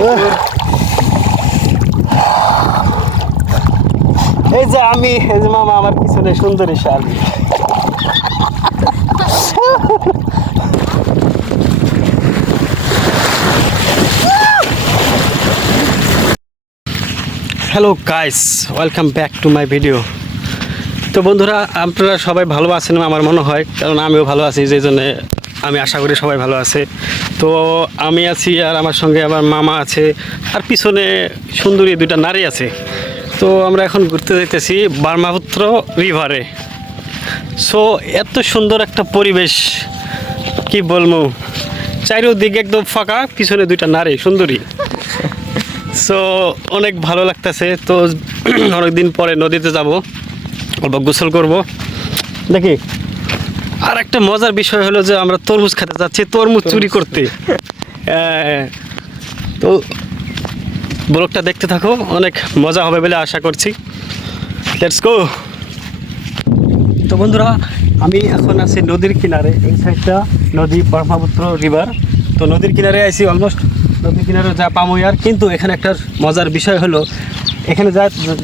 এই যে আমি, এই যে মামা আমার পিছনে সুন্দরী শাল। Hello guys, welcome back to my video. তো বন্ধুরা, আপনারা সবাই ভালো আছেন আমার মনে হয়, কারণ আমিও ভালো আছি, যেই জন্যে আমি আশা করি সবাই ভালো আছে। তো আমি আছি, আর আমার সঙ্গে আমার মামা আছে, আর পিছনে সুন্দরী দুইটা নারী আছে। তো আমরা এখন ঘুরতে যাইতেছি ব্রহ্মপুত্র রিভারে। সো এত সুন্দর একটা পরিবেশ, কি বলবো, চারিদিকে একদম ফাঁকা, পিছনে দুইটা নারী সুন্দরী। সো অনেক ভালো লাগতেছে। তো অনেকদিন পরে নদীতে যাব, অল্প গোসল করব দেখি। আর একটা মজার বিষয় হলো যে আমরা তরমুজ খেতে যাচ্ছি, তরমুজ চুরি করতে। তো ব্লগটা দেখতে থাকো, অনেক মজা হবে বলে আশা করছি। Let's go. তো বন্ধুরা, আমি এখন আছি নদীর কিনারে, এই সাইডটা নদী ব্রহ্মপুত্র রিভার। তো নদীর কিনারে আইছি, অলমোস্ট নদীর কিনারে যা পামই। আর কিন্তু এখানে একটা মজার বিষয় হলো, এখানে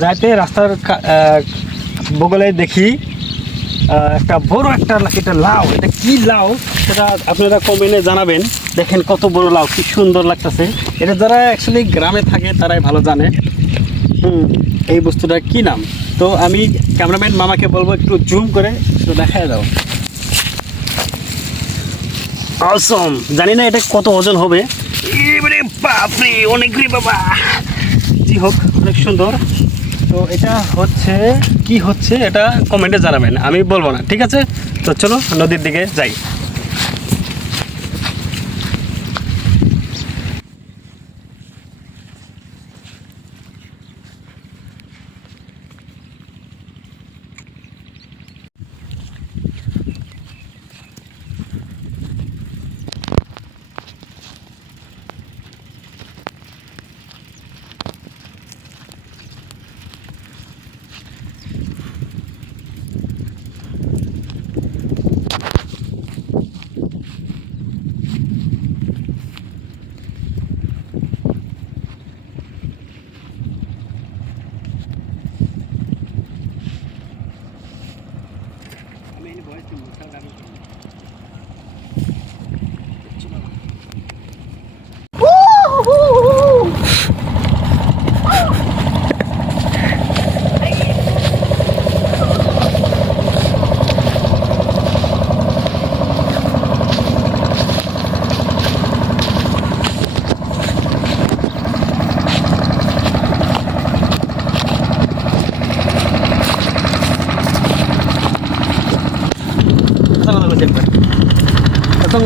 যাইতে রাস্তার বগলে দেখি একটা বড় একটা লাউ। এটা কি লাউ সেটা আপনারা কমেন্টে জানাবেন। দেখেন কত বড় লাউ, কি সুন্দর লাগতেছে। এটা যারা অ্যাকচুয়ালি গ্রামে থাকে তারাই ভালো জানে এই বস্তুটার কি নাম। তো আমি ক্যামেরাম্যান মামাকে বলবো একটু জুম করে একটু দেখায় দাও। অসম, জানি না এটা কত ওজন হবে। এবারে বাপরে, অনেক রে বাবা। জি হোক, অনেক সুন্দর। তো এটা হচ্ছে কি হচ্ছে এটা কমেন্টে জানাবেন, আমি বলবো না, ঠিক আছে? তো চলো নদীর দিকে যাই।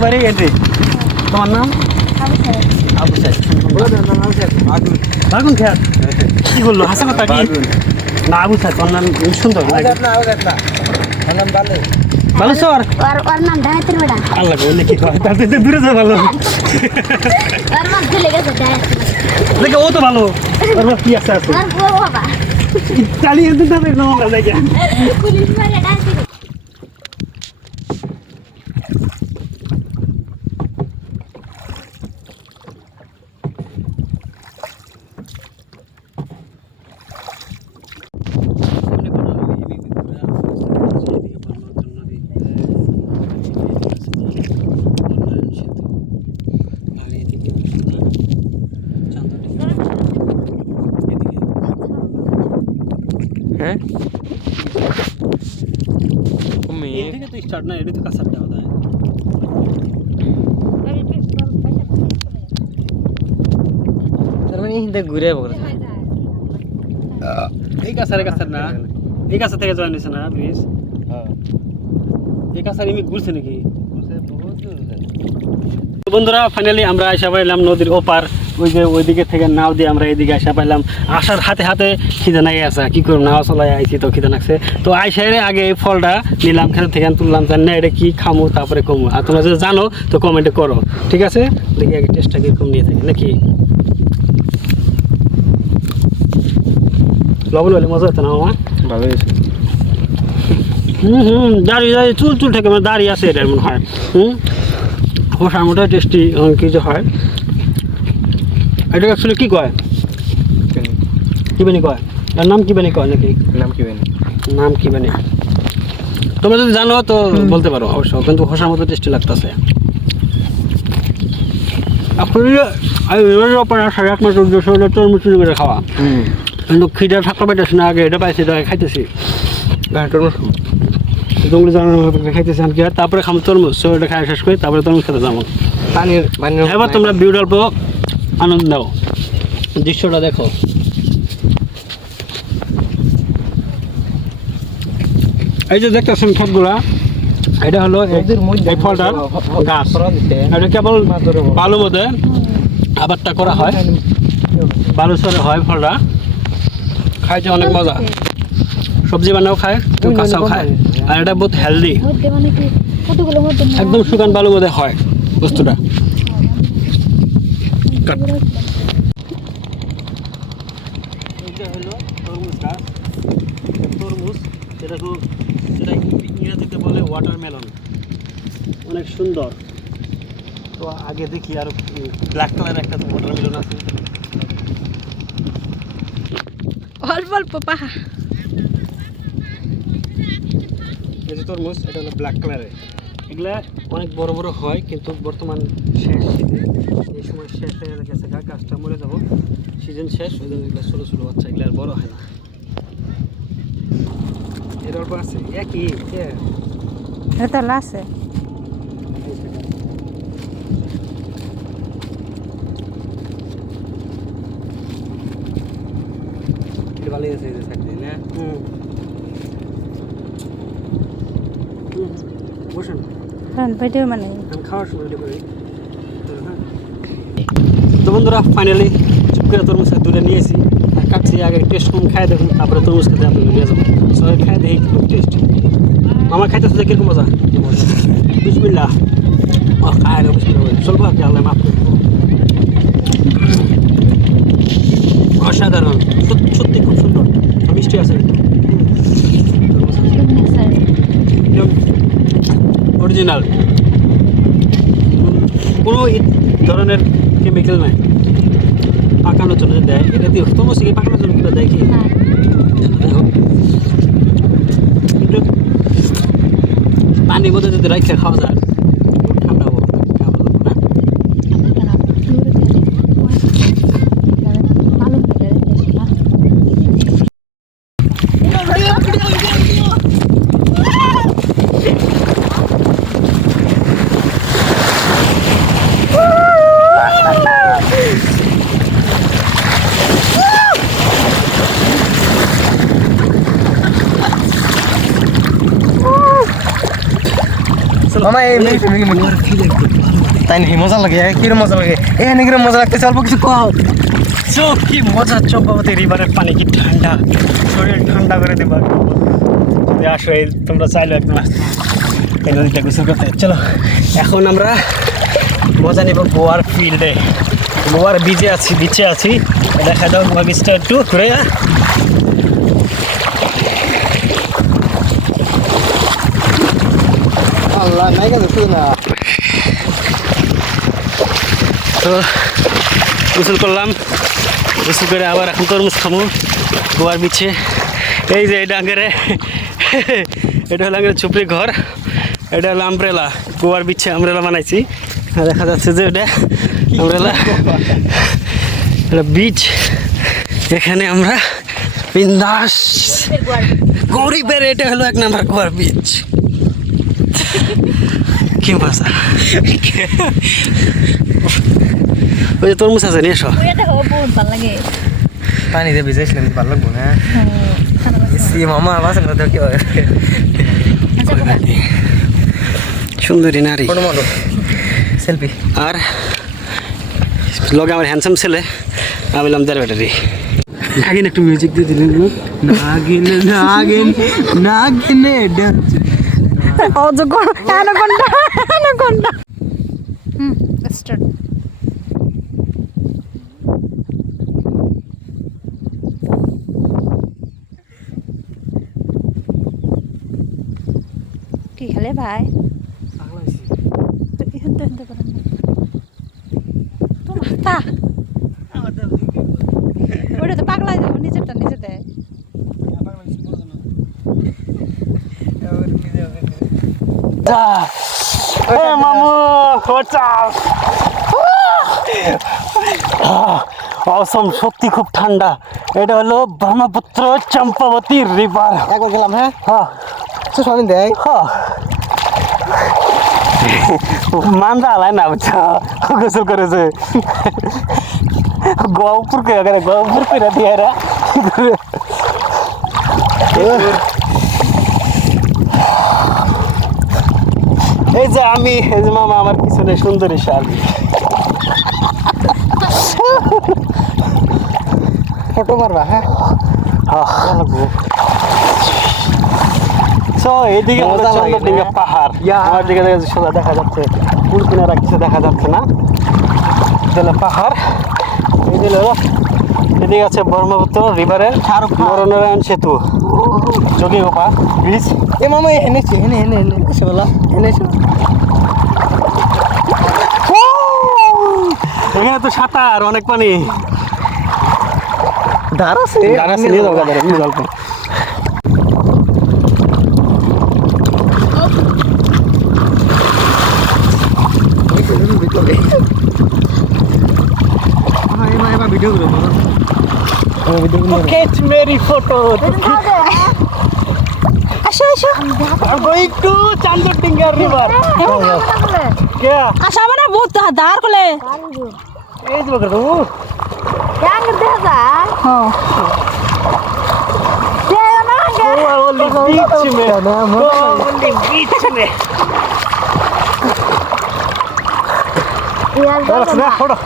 বাড়ি এন্ট্রি। তোমার নাম? আবু সাইদ। বাগুন খেয়ার কি বললো হাসানতা কি না? আবু সাইদ তোমার নাম সুন্দর। ভালো সর আল্লাহ বললে কি হয়, তার থেকে দূরে যা ভালো। দেখে ও তো ভালো, কি আছে আছে চালিয়ে দিতে হবে নোংরা জায়গা। হ্যাঁ, এদিকে তো স্টার্ট না, এদিকে তো কাঁচা দেওয়া যায়। তার মানে হিন্দে ঘুরে বলে এই কাছার না, এই কাছা থেকে জয়েন হয়েছে না ব্রিজ। এই কাছার এমনি ঘুরছে নাকি? বন্ধুরা, ফাইনালি আমরা আসা পাইলাম নদীর ওপার। ওই যে ওইদিকে থেকে নাও দিয়ে আমরা এইদিকে আসা পাইলাম। আসার হাতে হাতে খিদে নাগে আছে, কি করবো, নাও চলাই আইছি তো খিদে লাগছে। তো আইসারে আগে এই ফলটা নিলাম, খেতে থেকে তুললাম, জানি না এটা কি খামো, তারপরে কমো। আর তোমরা যদি জানো তো কমেন্টে করো, ঠিক আছে? দেখি আগে টেস্টটা কিরকম নিয়ে থাকি নাকি। লবণ হলে মজা হতো না মামা? ভালো হয়েছে। দাঁড়িয়ে চুল থেকে মানে দাঁড়িয়ে আছে এটার মনে হয়। খোসার মতো টেস্টি কিছু হয়। এটা আসলে কি কয়? কি বানি কয়? এর নাম কি বানি কয় নাকি? নাম কি বেনি? নাম কি বানি? তোমরা যদি জানো তো বলতে পারো অবশ্য, কিন্তু খোসার মতো টেস্টি লাগতেছে। আসলে একমাত্র উদ্দেশ্য হলো তরমুজ চুরি করে খাওয়া। কিন্তু খিদে থাকতে পাইতেছি না, আগে এটা পাইছি, এটা খাইতেছি। জঙ্গলি জানানোর খাইতেছি আমি কি হয়, তারপরে খাবো তরমুজ। সো এটা খাই শেষ করি, তারপরে তরমুজ খেতে যাবো। পানির এবার তোমরা ভিউ অল্প আনন্দ দাও, দৃশ্যটা দেখো। এই যে দেখতেছেন ক্ষেতগুলা, এটা হলো এই ফলটার গাছ। এটা কেবল বালুর মধ্যে আবারটা করা হয়, বালু সরে হয় ফলটা। খাইতে অনেক মজা, সবজি বানাও খায়, কেউ কাঁচাও খায়। আর এটা বহুত হেলদি, একদম শুকান বালুর মধ্যে হয় বস্তুটা। এইটা হলো তরমুজ গাছ, তরমুজ, যেটা ইংরেজিতে বলে ওয়াটারমেলন, অনেক সুন্দর। তো আগে দেখি আর ব্ল্যাক কালার একটা ওয়াটারমেলন আছে, অল্প অল্প পাহা। এই যে তরমুজ, এটা হলো ব্ল্যাক কালারের। এগুলা অনেক বড় বড় হয়, কিন্তু বর্তমান শেষ শীতে, এই সময় শেষ হয়ে গেছে, গাছটা মরে যাবো, সিজন শেষ, ওই জন্য এগুলো ছোটো ছোটো বাচ্চা, এগুলো আর বড় হয় না। এর অল্প আছে একই এটা লাসে ভালোই আছে, এই যে থাকলে না। বসুন, কারণ ভিডিও মানে আমি খাওয়ার সময় রেডি করি। তো বন্ধুরা, ফাইনালি চুপ করে তরমুজ দুটো নিয়েছি আর কাটছি। আগে টেস্ট কম খাই দেখুন, তারপরে তরমুজ খেতে আপনাকে নিয়ে যাবো। সবাই খাই দেখি কীরকম টেস্ট। আমার খাইতেছে যে কীরকম মজা। বিসমিল্লাহ। খায় না, বিসমিল্লাহ চলবো আর কি, আল্লাহ মাফ করে দেবো। অসাধারণ, সত্যি খুব সুন্দর, মিষ্টি আছে অরিজিনাল, কোনো ধরনের কেমিক্যাল নাই। পাকানোর জন্য দেয়, এটা দিয়ে তরমুজ থেকে পাকানোর জন্য কিনা দেয় কি, কিন্তু পানির মধ্যে যদি রাখতে খাওয়া যায় ঠান্ডা হবো না। মামা এই তাই নাকি মজা লাগে? কিরম মজা লাগে? এখানে কিরম মজা লাগতেছে, অল্প কিছু কও। চোখ কি মজা, চম্পাবতী রিভারের পানি কি ঠান্ডা, শরীর ঠান্ডা করে দেবো। যদি আসো, এই তোমরা চাইলো একদম এই নদীটা গোসল করতে। চলো এখন আমরা মজা নেব গোয়ার ফিল্ডে, গোয়ার বিচে আছি। দেখা যাও গোয়া বিচটা একটু ঘুরে। আল্লাহ নাই গেছে না। তো গোসল করলাম, গোসল করে আবার এখন তরমুজ খামু গোয়ার বিচে। এই যে এটা আগে এটা হলো আগে ছুপড়ি ঘর, এটা হলো আমব্রেলা। গোয়ার বিচে আমব্রেলা বানাইছি, দেখা যাচ্ছে যে এটা আমব্রেলা, এটা বিচ। এখানে আমরা বিন্দাস গরিবের, এটা হলো 1 নাম্বার গোয়ার বিচ। কি মজা। ওই যে তরমুজ আছে, নিয়ে এসো। পানিতে ভিজাইছিলাম, ভালো লাগবো না? মামা বাসন করতে কি হয়? সুন্দরী নারী, সেলফি। আর লগে আমার হ্যান্ডসাম ছেলে, আমি বললাম দেড় ব্যাটারি। নাগিন একটু মিউজিক দিয়ে দিলেন। নাগিন নাগিন নাগিনে ডান্স। অ্যানাকোন্ডা। স্টার্ট। কি খেলে ভাই? এখান থেকে পারেন না তোমার তা মজা এ মামু খোঁচাও অসম সত্যি খুব ঠান্ডা এটা হলো ব্রহ্মপুত্র চম্পাবতী রিভার একবার গেলাম হ্যাঁ হ্যাঁ শুনিন দেয় হ্যাঁ মানরা আলাই না বুঝছো গোসল করেছে গোপুর কে আগে গোপুর করে দিয়ে রা এই যে আমি এই যে মামা আমার পিছনে সুন্দরী শালী ফটো মারবা হ্যাঁ সো এইদিকে মজা লাগে, চন্দ্রডিঙ্গা হ্যাঁ? পাহাড় ইয়া। আমার দিকে সোজা দেখা যাচ্ছে কুল কিনারা কিছু দেখা যাচ্ছে না তাহলে পাহাড় এই দিকে হলো এদিকে আছে ব্রহ্মপুত্র রিভারের শাহরুখ খান। নরনারায়ণ সেতু যোগীগোপা ব্রিজ এ মামা এনেছি এনে এনে এনে এসে বলা এনেছি এখানে তো সাঁতার অনেক পানি ধার আছে গাড়ি নিয়ে যাবো গাড়ি গল্প ভিডিও করবো Catch मेरी photo. আসো আসো I'm going to Chandradinga river. क्या? আসা মানে বহুত ধার কলে এই যে বকর দু yang দেখা হ্যাঁ only beach में only beach में बस ना फोटो